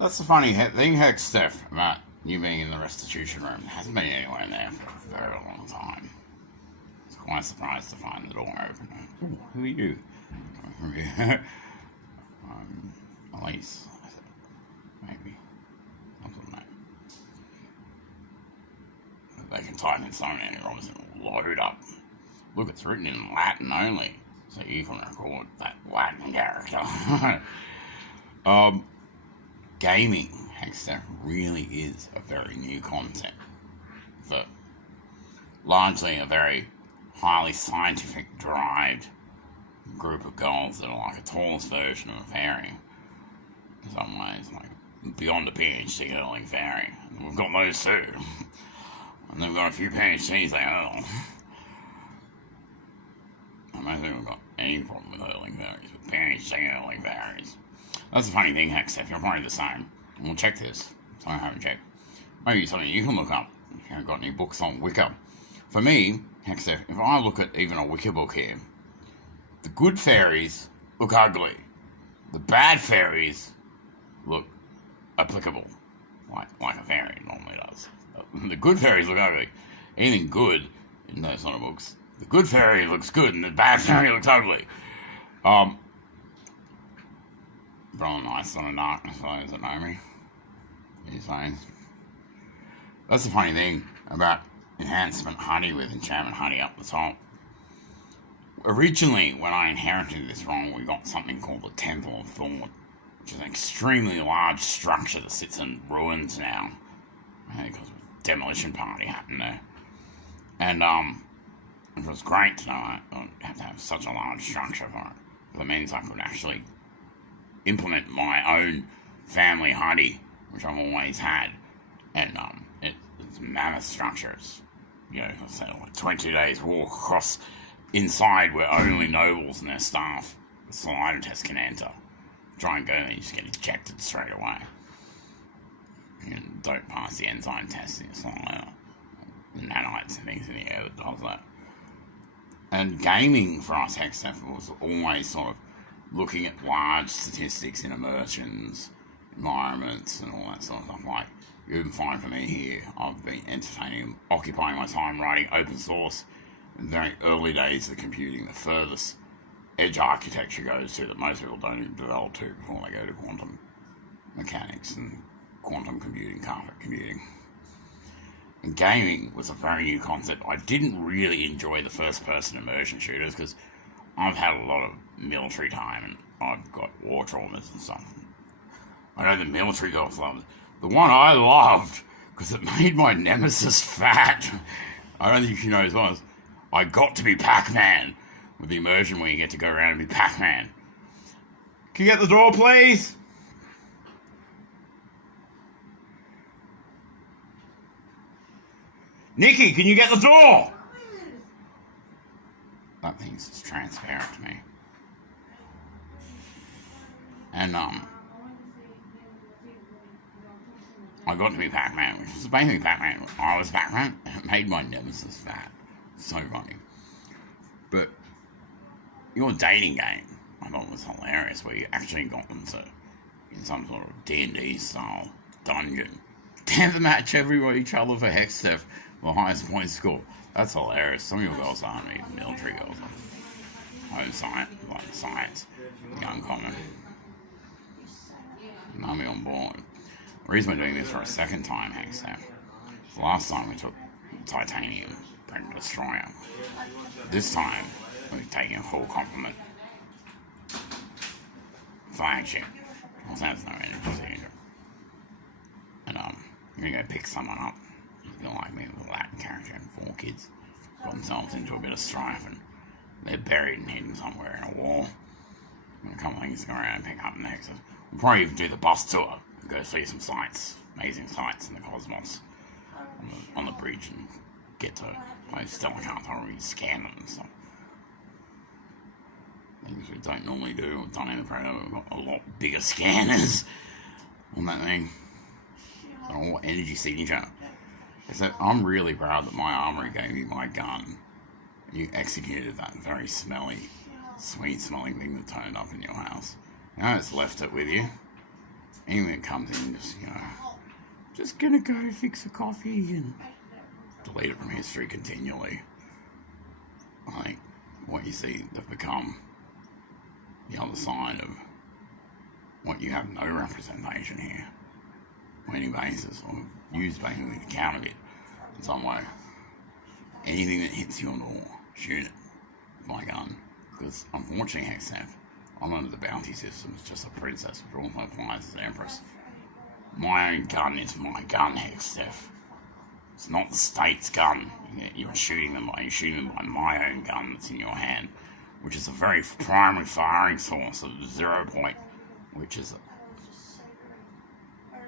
That's the funny thing, Hex, Steph, about you being in the restitution room. There hasn't been anyone in there for a very long time. I was quite surprised to find the door open. Ooh, who are you? Coming from here. Elise. Maybe. Something like that. They can type in so many Robinson load up. Look, it's written in Latin only, so you can record that Latin character. Gaming, Hextech, really is a very new concept for largely a very highly scientific derived group of girls that are like a tallest version of a fairy. In some ways, like beyond a PhD hurling fairy. And we've got those too. And then we've got a few PhDs they hurl. I don't think we've got any problem with hurling fairies, with PhD hurling fairies. That's the funny thing, Hextech, you're probably the same. We'll check this, so I haven't checked. Maybe something you can look up if you haven't got any books on Wicca. For me, Hextech, if I look at even a Wicca book here, the good fairies look ugly. The bad fairies look applicable, like a fairy normally does. The good fairies look ugly. Anything good in those sort of books, the good fairy looks good and the bad fairy looks ugly. But I'm nice on a darkness for those that know me. These days. That's the funny thing about enhancement honey with enchantment honey up the top. Originally, when I inherited this role, we got something called the Temple of Thought, which is an extremely large structure that sits in ruins now. Because a demolition party happened there. And it was great to know I don't have to have such a large structure for it. That means I could actually implement my own family honey, which I've always had, and it's a mammoth structure. It's, like 20 days walk across inside where only nobles and their staff, the saliva test can enter. Try and go there, you just get ejected straight away. You don't pass the enzyme test in your saliva. The nanites and things in the air that does that. And gaming for us, Hextech, was always sort of looking at large statistics in immersions, environments, and all that sort of stuff. Like, you even find for me here, I've been occupying my time writing open source in the very early days of computing, the furthest edge architecture goes to that most people don't even develop to before they go to quantum mechanics and quantum computing, carpet computing. And gaming was a very new concept. I didn't really enjoy the first-person immersion shooters because I've had a lot of military time and I've got war traumas and stuff. I know the military girls love it. The one I loved, because it made my nemesis fat, I don't think she knows what it was, I got to be Pac-Man with the immersion where you get to go around and be Pac-Man. Can you get the door, please? Nikki, can you get the door? That thing's just transparent to me. And, I got to be Pac-Man, which was basically Pac-Man. I was Pac-Man, and it made my nemesis fat. So funny. But your dating game, I thought was hilarious, where you actually got them to, in some sort of D&D style dungeon, deathmatch each other for Hextech, the highest point score. That's hilarious. Some of your girls aren't even military girls. Home science, like science, the uncommon. Now me on board. The reason we're doing this for a second time, Hextech, last time we took titanium, Predator Destroyer. This time, we're taking a full complement. Flagship. Well, that's no energy danger. And, you're gonna go pick someone up. You're like me with a Latin character and 4 kids. Got themselves into a bit of strife and they're buried and hidden somewhere in a wall. And a couple of things to go around and pick up next. We'll probably even do the bus tour. Go see some sights, amazing sights in the cosmos on the bridge and get to those stellar cards and scan them and stuff. Things we don't normally do. We've done in the Predator. We've got a lot bigger scanners on that thing. And all energy signature. So I'm really proud that my armory gave me my gun. You executed that very smelly, sweet smelling thing that turned up in your house. Now it's left it with you. anyone that comes in, just gonna go fix a coffee and delete it from history continually. I think what you see, they've become the other side of what you have no representation here on any basis, or used basically to counter it in some way. Anything that hits your door, shoot it with my gun. Because unfortunately, Hextef, I'm under the bounty system, it's just a princess, but also flies as Empress. My own gun is my gun, Hextef. It's not the state's gun. You're shooting them by my own gun that's in your hand, which is a very primary firing source of 0 point, which is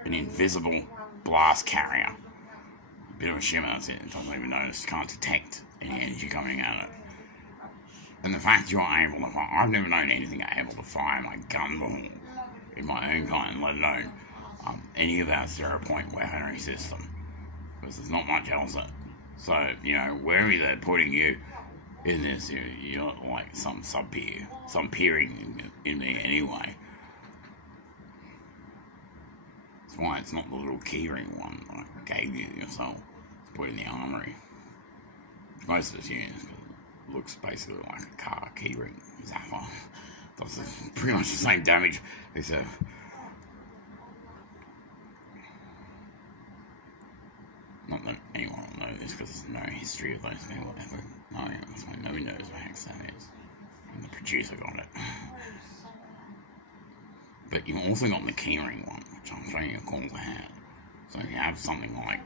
an invisible blast carrier. A bit of a shimmer, that's it. It doesn't even notice, can't detect any energy coming at it. And the fact you're able to fire, I've never known anything able to fire my gun before in my own kind, let alone any of our 0 point weaponry system, because there's not much else. So, wherever they're putting you in this, you're like some sub-peer, some peering in me anyway. That's why it's not the little keyring one I gave you yourself to put in the armory. Most of us use, because it looks basically like a car keyring. Zapper does pretty much the same damage, except not that anyone will know this, because there's no history of those people ever knowing it. That's why nobody knows what Hextef is. And the producer got it. But you've also got the keyring one, which I'm showing you a call to hand. So you have something like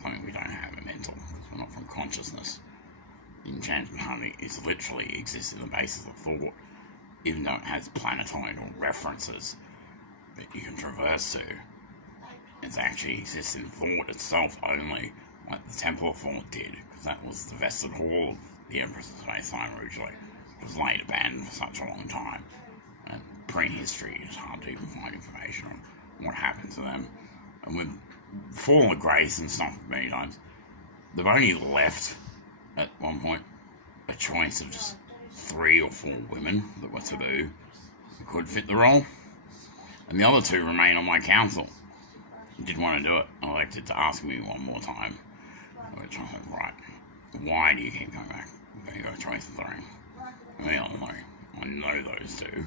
something we don't have, a mental, because we're not from consciousness. The enchantment honey is literally exists in the basis of thought, even though it has planetoidal references that you can traverse to. It actually exists in thought itself only, like the Temple of Thought did, because that was the vested hall of the Empress's Space-Time originally. It was laid abandoned for such a long time, and prehistory is hard to even find information on what happened to them. And with Fall of Grace and stuff many times, they've only left, at one point, a choice of just 3 or 4 women that were taboo, that could fit the role, and the other 2 remain on my council. Didn't want to do it. I elected to ask me one more time, which I was like, right, why do you keep coming back? You've got a choice of 3. I know those 2.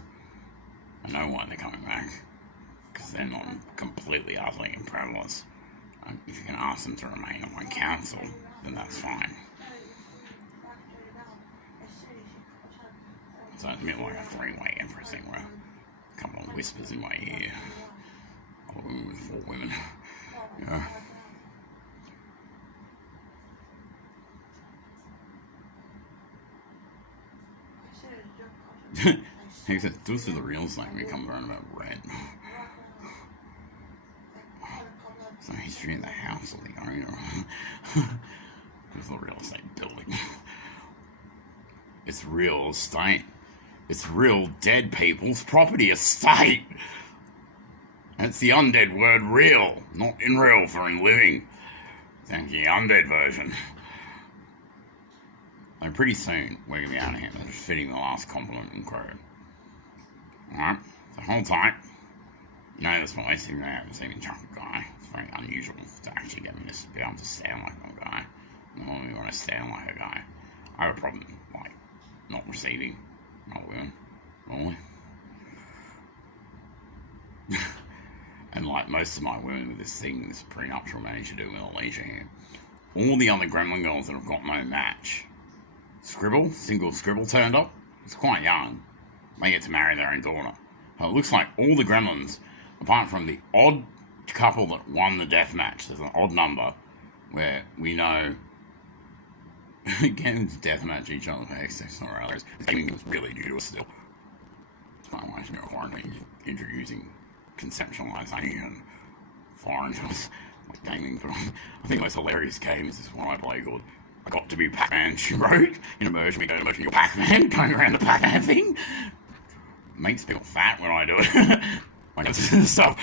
I know why they're coming back, because they're not completely, utterly imprevalous. If you can ask them to remain on my council, then that's fine. So it's a bit like a 3-way Empress thing where a couple of whispers in my ear. A woman with 4 women. He said, do us to the real estate when it comes around about rent. So history in the house of the owner. It's the real estate building. It's real estate. It's real dead people's property estate. That's the undead word real, not in real for in living. Thank you, undead version. So pretty soon, we're going to be out of here. They're just fitting the last compliment and crew. Alright, so hold tight. You know this voice, even though I haven't seen me chuck a guy. It's very unusual to actually get me to be able to stand like a guy. Normally when I stand like a guy, I have a problem, like, not receiving, not women, normally. And like most of my women with this thing, this prenuptial managed to do with Alicia here, all the other gremlin girls that have got no match, single scribble turned up, it's quite young, they get to marry their own daughter. So it looks like all the gremlins, apart from the odd couple that won the death match, there's an odd number where we know getting to death match each other for Hextef or others. The gaming was really new to us still. It's my wife's new quarantine introducing conceptualization foreign to us, like gaming. But I think the most hilarious game is this one I play called I Got to Be Pac-Man, she wrote. In immersion, we go to immersion, you're Pac-Man, going around the Pac-Man thing. Makes people fat when I do it. Like, this stuff.